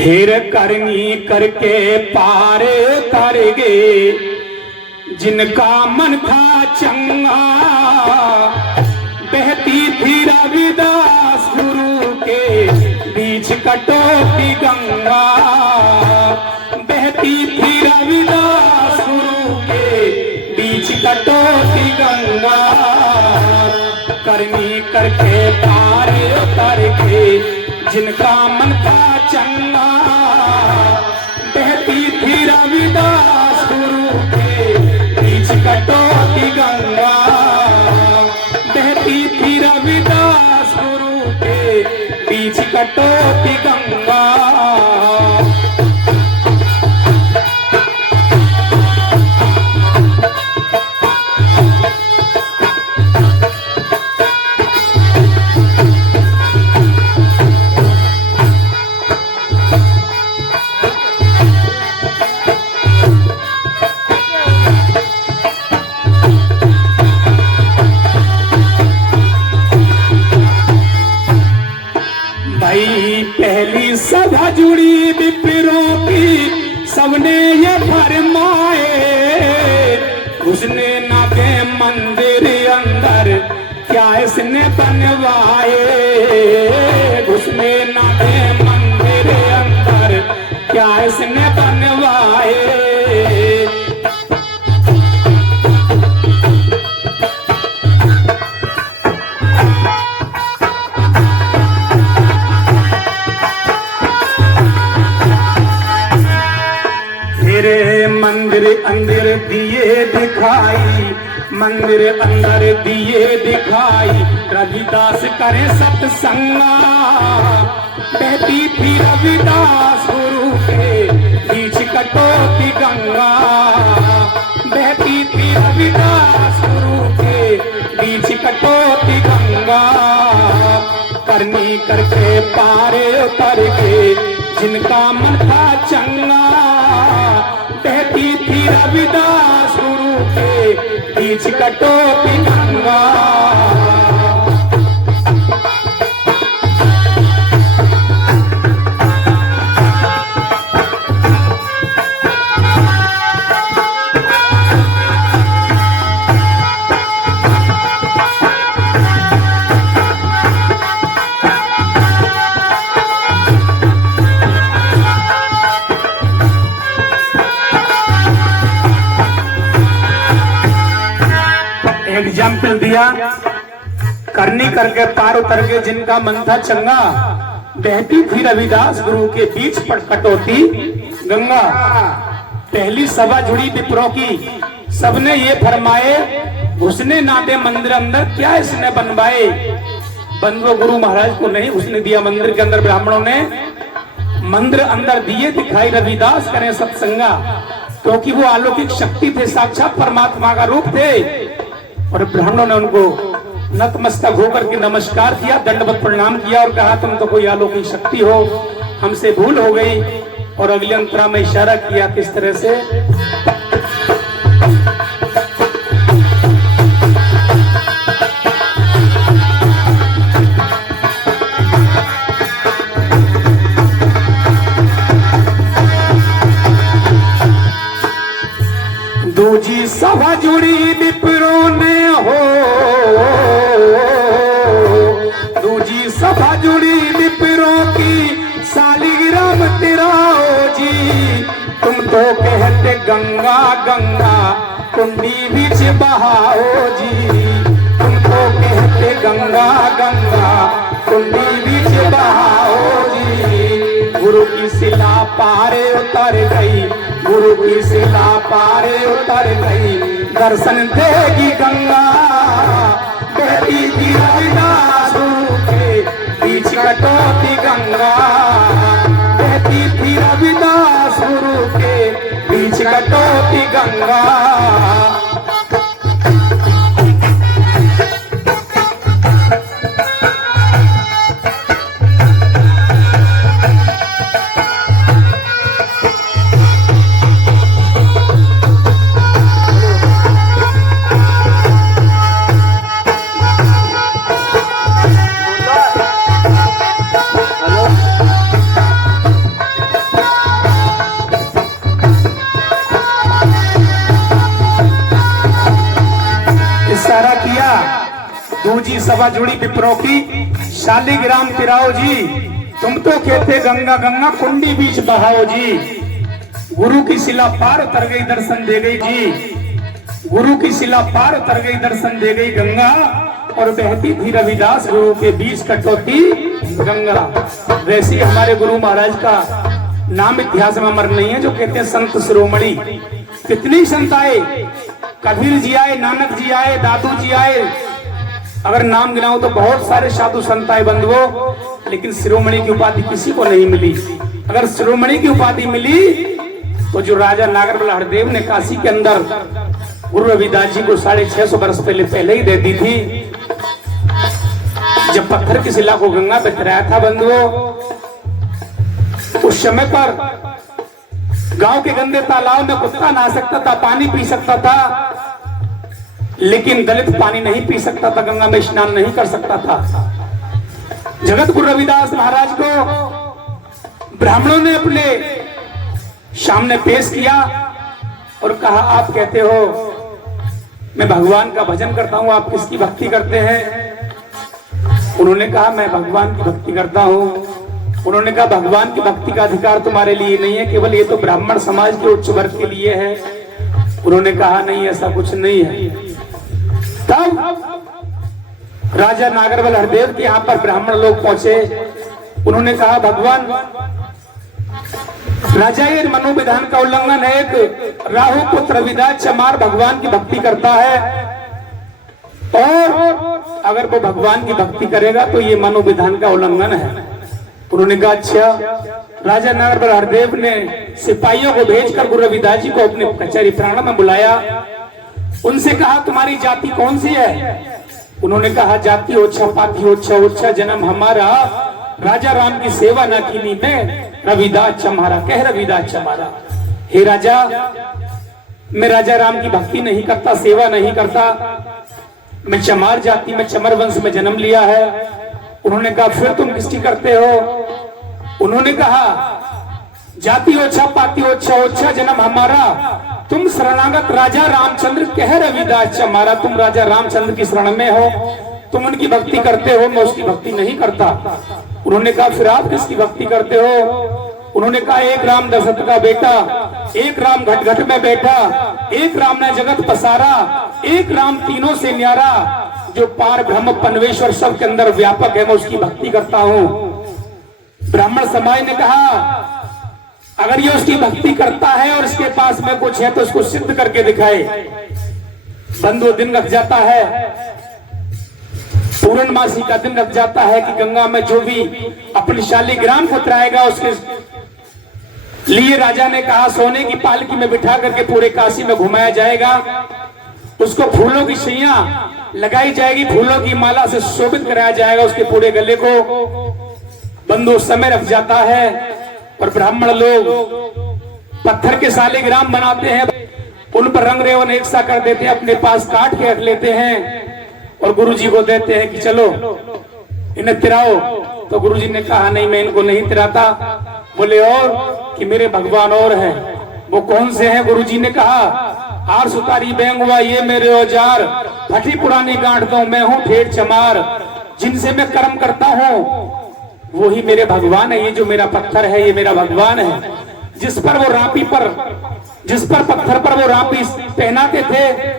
फिर करनी करके पार उतर गए जिनका मन था चंगा। बहती थी रविदास गुरु के बीच कटोती गंगा। बहती थी रविदास गुरु के बीच कटोती गंगा। करनी करके पार उतर के जिनका मन था चंगा। बहती थी रविदास गुरु के बीच कटोती गंगा। बहती थी रविदास गुरु के बीच कटोती गंगा। पहली सभा जुड़ी विप्रों की सबने ये फरमाए। उसने ना के मंदिर अंदर क्या इसने बनवाए। उसने ना के मंदिर अंदर क्या इसने बनवाए। मंदिर अंदर दिए दिखाई। मंदिर अंदर दिए दिखाई। रविदास करे सत्संगा। बहती थी रविदास गुरु के बीच कटोती गंगा। बहती थी रविदास गुरु के बीच कटोती गंगा। करनी करके पार उतर के जिनका मन था चंगा। बहती थी रविदास गुरु के बीच कटोती गंगा। एग्जाम्पल दिया। करनी करके पार उतर के जिनका मन था चंगा। बहती थी रविदास गुरु के बीच पर कटोती गंगा। पहली सभा जुड़ी विप्रों की सबने ये फरमाए। उसने ना दे मंदिर अंदर क्या इसने बनवाए। बनवो गुरु महाराज को नहीं, उसने दिया मंदिर के अंदर। ब्राह्मणों ने मंदिर अंदर दिए दिखाई। रविदास करें सत्संगा क्योंकि वो अलौकिक शक्ति थे, साक्षात परमात्मा का रूप थे। और ब्राह्मणों ने उनको नतमस्तक होकर के नमस्कार किया, दंडवत प्रणाम किया और कहा तुम तो कोई अलौकिक शक्ति हो, हमसे भूल हो गई। और अगले अंतरा में इशारा किया किस तरह से। दूजी सभा जुड़ी विप्रों ने हो। दूजी सभा जुड़ी विप्रों की सालिग्राम तेरा जी। तुम तो कहते गंगा गंगा कुंडी बीच बहाओ जी। तुम तो कहते गंगा गंगा कुंडी बीच बहाओ जी। गुरु की शिला पारे उतर गई। गुरु की शिला पारे उतर गई। दर्शन देगी गंगा। बहती थी रविदास गुरु के बीच कटोती गंगा। बहती थी रविदास गुरु के बीच कटोती गंगा। सभा जुड़ी विप्रों की, शालिग्राम तिराओ जी, तुम तो कहते गंगा गंगा कुंडी बीच बहाओ जी। गुरु की शिला पार उतर गई दर्शन दे गई जी, गुरु की शिला पार उतर गई दर्शन दे गई गंगा, और बहती थी रविदास गुरु के बीच कटौती गंगा। वैसे ही हमारे गुरु महाराज का नाम इतिहास में अमर नहीं है, जो कहते हैं संत शिरोमणि। कितनी संत आए, कबीर जी आए, नानक जी आए, दादू जी आए, अगर नाम गिनाऊं तो बहुत सारे साधु संत आए बंधुओं, लेकिन शिरोमणि की उपाधि किसी को नहीं मिली। अगर शिरोमणि की उपाधि मिली तो जो राजा नागरबल हरदेव ने काशी के अंदर गुरु रविदास जी को 650 वर्ष पहले ही दे दी थी, जब पत्थर की शिला को गंगा पे तैराया था बंधुओं। उस समय पर गांव के गंदे तालाब में कुत्ता नहा सकता था, पानी पी सकता था, लेकिन दलित पानी नहीं पी सकता था, गंगा में स्नान नहीं कर सकता था। जगत गुरु रविदास महाराज को ब्राह्मणों ने अपने सामने पेश किया और कहा, आप कहते हो मैं भगवान का भजन करता हूं, आप किसकी भक्ति करते हैं? उन्होंने कहा मैं भगवान की भक्ति करता हूं। उन्होंने कहा भगवान की भक्ति का अधिकार तुम्हारे लिए नहीं है, केवल ये तो ब्राह्मण समाज के उच्च वर्ग के लिए है। उन्होंने कहा नहीं, ऐसा कुछ नहीं है। तब राजा नागरबल हरदेव के यहाँ पर ब्राह्मण लोग पहुंचे। उन्होंने कहा भगवान राजा, ये मनोविधान का उल्लंघन है। एक राहु पुत्र रविदास चमार भगवान की भक्ति करता है, और अगर वो भगवान की भक्ति करेगा तो ये मनोविधान का उल्लंघन है। उन्होंने कहा अच्छा। राजा नागरबल हरदेव ने सिपाहियों को भेजकर गुरु रविदास जी को अपने कचहरी प्रांगण में बुलाया। उनसे कहा तुम्हारी जाति कौन सी है? उन्होंने कहा जाति ओछा पाती ओछा ओछा जन्म हमारा, राजा राम की सेवा न कीनी में रविदास चमारा। कह रविदास चमारा, हे राजा, मैं राजा राम की भक्ति नहीं करता, सेवा नहीं करता, मैं चमार जाति में चमर वंश में जन्म लिया है। उन्होंने कहा फिर तुम किसकी करते हो? उन्होंने कहा जाति ओछा पाती ओछा ओछा जन्म हमारा, तुम शरणागत राजा रामचंद्र कह रविदास चमारा। तुम राजा रामचंद्र की शरण में हो, तुम उनकी भक्ति करते हो, मैं उसकी भक्ति नहीं करता। उन्होंने कहा फिर आप किसकी भक्ति करते हो? उन्होंने कहा एक राम दशरथ का बेटा, एक राम घट घट में बैठा, एक राम ने जगत पसारा, एक राम तीनों से न्यारा, जो पार ब्रह्म पनवेश्वर सब के अंदर व्यापक है, मैं उसकी भक्ति करता हूं। ब्राह्मण समाज ने कहा अगर ये उसकी भक्ति करता है और इसके पास में कुछ है तो उसको सिद्ध करके दिखाए। बंधु दिन रख जाता है, पूर्णमासी का दिन रख जाता है कि गंगा में जो भी अपनी शालिग्राम को उतराएगा उसके लिए राजा ने कहा सोने की पालकी में बिठा करके पूरे काशी में घुमाया जाएगा। उसको फूलों की छैया लगाई जाएगी, फूलों की माला से शोभित कराया जाएगा उसके पूरे गले को। बंधु समय रख जाता है और ब्राह्मण लोग पत्थर के शालिग्राम बनाते हैं, उन पर रंग रेवन एक सा कर देते हैं, अपने पास काट के रख लेते हैं और गुरुजी को देते हैं कि चलो इन्हें तिराओ। तो गुरुजी ने कहा नहीं, मैं इनको नहीं तिराता। बोले और कि मेरे भगवान और हैं। वो कौन से हैं? गुरुजी ने कहा आर सुतारी बेंगुआ ये मेरे औजार, फटी पुरानी गांठ दो मैं हूँ ठेठ चमार, जिनसे मैं कर्म करता हूँ वो ही मेरे भगवान है। ये जो मेरा पत्थर है ये मेरा भगवान है। जिस पर वो रापी पर, जिस पर पत्थर पर वो रापी पहनाते थे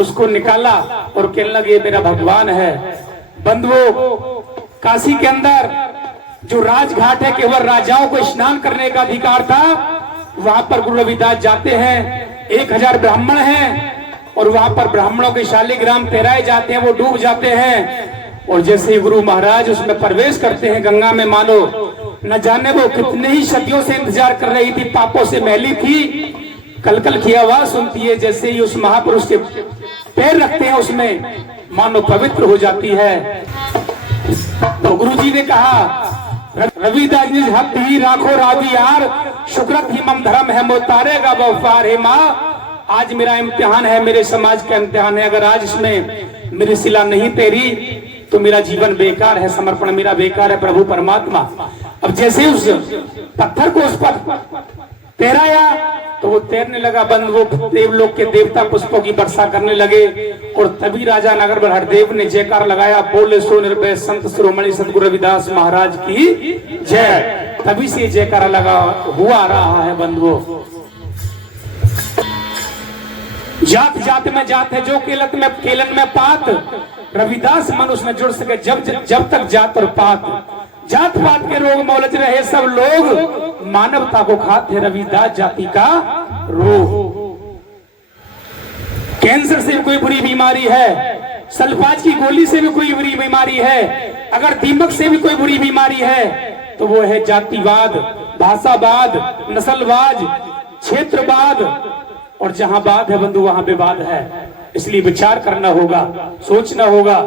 उसको निकाला और कहने लगे मेरा भगवान है। बंधुओं, काशी के अंदर जो राजघाट है केवल राजाओं को स्नान करने का अधिकार था, वहां पर गुरु रविदास जाते हैं। 1000 ब्राह्मण हैं और वहां पर ब्राह्मणों के शालिग्राम तैराए जाते हैं, वो डूब जाते हैं। और जैसे ही गुरु महाराज उसमें प्रवेश करते हैं गंगा में, मानो न जाने वो कितने ही सदियों से इंतजार कर रही थी, पापों से मैली थी, कलकल की आवाज सुनती है, जैसे ही उस महापुरुष के पैर रखते हैं उसमें मानो पवित्र हो जाती है। तो गुरुजी ने कहा रविदास जी हद ही राखो रावी यार, शुक्रत ही मम धर्म है मोतारेगा वफार है माँ। आज मेरा इम्तिहान है, मेरे समाज का इम्तिहान है। अगर आज इसमें मेरी शिला नहीं तेरी तो मेरा जीवन बेकार है, समर्पण मेरा बेकार है प्रभु परमात्मा। अब जैसे उस पत्थर को उस पर तैराया तो वो तैरने लगा बंधुओं, देवलोक के देवता पुष्पों की वर्षा करने लगे। और तभी राजा नगर हरदेव ने जयकार लगाया, बोले सो निर्भय संत शिरोमणि सतगुरु रविदास महाराज की जय। तभी से जयकारा लगा हुआ रहा है बंधुओं। जात जात में जात है जो केलन में पात, रविदास मनुष्य में जुड़ सके जब तक जात और पात। जात पात के रोग में उलझ रहे सब लोग, मानवता को खाते रविदास जाति का रोग। कैंसर से भी कोई बुरी बीमारी है, सल्फाज की गोली से भी कोई बुरी बीमारी है, अगर दीमक से भी कोई बुरी बीमारी है तो वो है जातिवाद, भाषावाद, नस्लवाद, क्षेत्रवाद। और जहां बात है बंधु वहां विवाद है। इसलिए विचार करना होगा, सोचना होगा।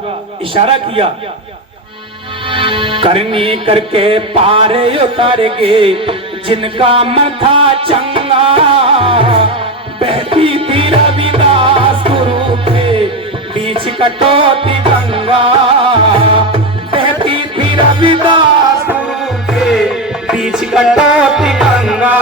इशारा किया, करनी करके पारे उतारेगे जिनका मथा चंगा, बहती थी रविदास गुरु के बीच कटौती गंगा, बहती थी रविदास गुरु के बीच कटौती गंगा।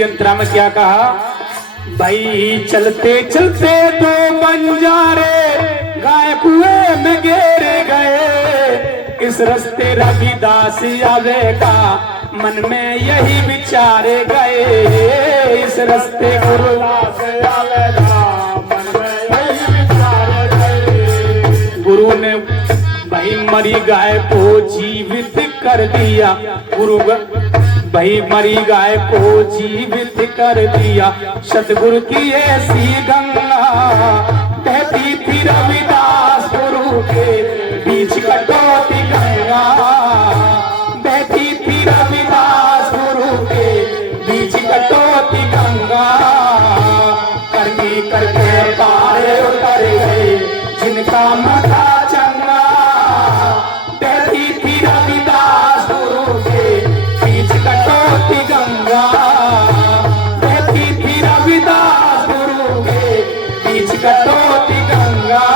अंतरा में क्या कहा, भाई चलते चलते दो बंजारे गाय कुएं में गिर गए, इस रास्ते रविदास आवेगा मन में यही विचारे गए, इस रास्ते गुरुदास आवेगा मन में यही विचारे गए। गुरु ने भाई मरी गाय को जीवित कर दिया, गुरु भाई मरी गाय को जीवित कर दिया, सतगुरु की ऐसी गंगा, बहती थी रविदास गुरु के बीच कटौती गंगा, बहती थी रविदास गुरु के बीच कटौती गंगा। करनी करके पार उतर गए जिनका मथा चंगा, बहती थी रविदास गुरु के बीच कटौती गंगा, बहती थी रविदास गुरु के बीच कटौती गंगा।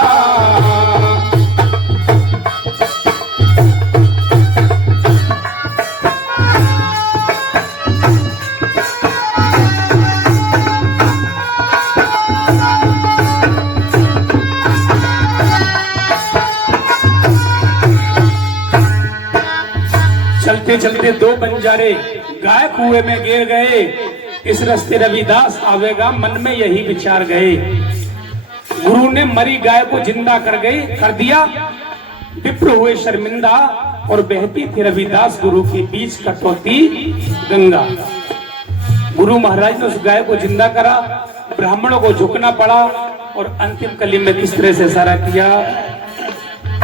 चलते चलते दो बंजारे गाय कुएं में गिर गए, इस रास्ते रविदास आवेगा मन में यही विचार गए। गुरु ने मरी गाय को जिंदा कर दिया, विप्र हुए शर्मिंदा, और बहती थी रविदास गुरु के बीच कटौती गंगा। गुरु महाराज ने उस गाय को जिंदा करा, ब्राह्मणों को झुकना पड़ा, और अंतिम कली में किस तरह से इशारा किया,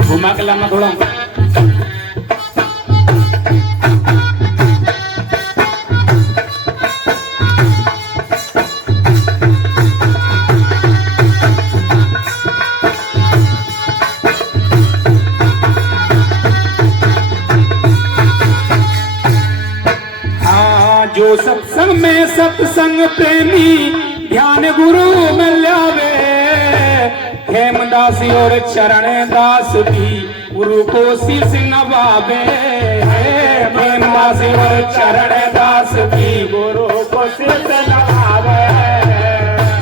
घुमा के लाना थोड़ा। जो सत्संग में सत्संग प्रेमी ध्यान गुरु में लावे, हेमदास और चरण दास भी गुरु को शीश नवावे, हेमदास और चरण दास भी गुरु को शीश नवावे।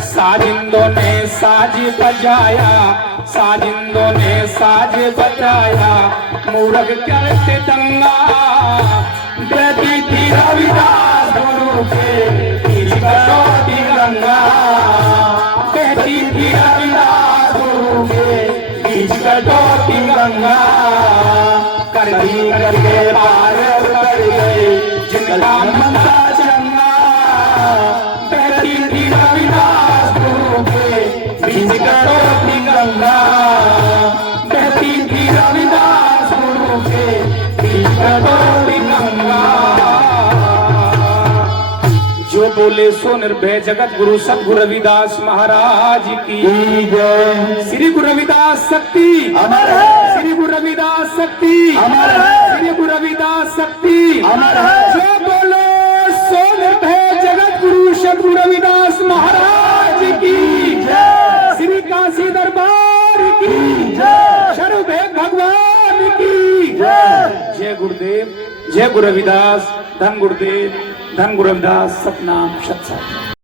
साजिंदों ने साज बजाया, साजिंदों ने साज बजाया, मूरख करते दंगा, बहती थी रविदास गुरु के बीच कटौती गंगा, बहती थी रविदास गुरु के बीच कटौती गंगा। करनी करके पार उतर गए जिनका मथा चंगा, बहती थी रविदास गुरु के बीच कटौती गंगा, बहती थी रविदास गुरु के बीच कटौती गंगा। बोले सो निर्भय जगत गुरु सतगुरु रविदास महाराज की जय। श्री गुरु रविदास शक्ति अमर है, श्री गुरु रविदास शक्ति अमर है, श्री गुरु रविदास शक्ति अमर है। जो बोले सो निर्भय जगत गुरु सतगुरु रविदास महाराज की जय। श्री काशी दरबार की जय, सर्वभेद भगवान की जय। जय गुरुदेव, जय गुरु रविदास, धन गुरुदेव, धन गुरु रविदास, सतनाम सत।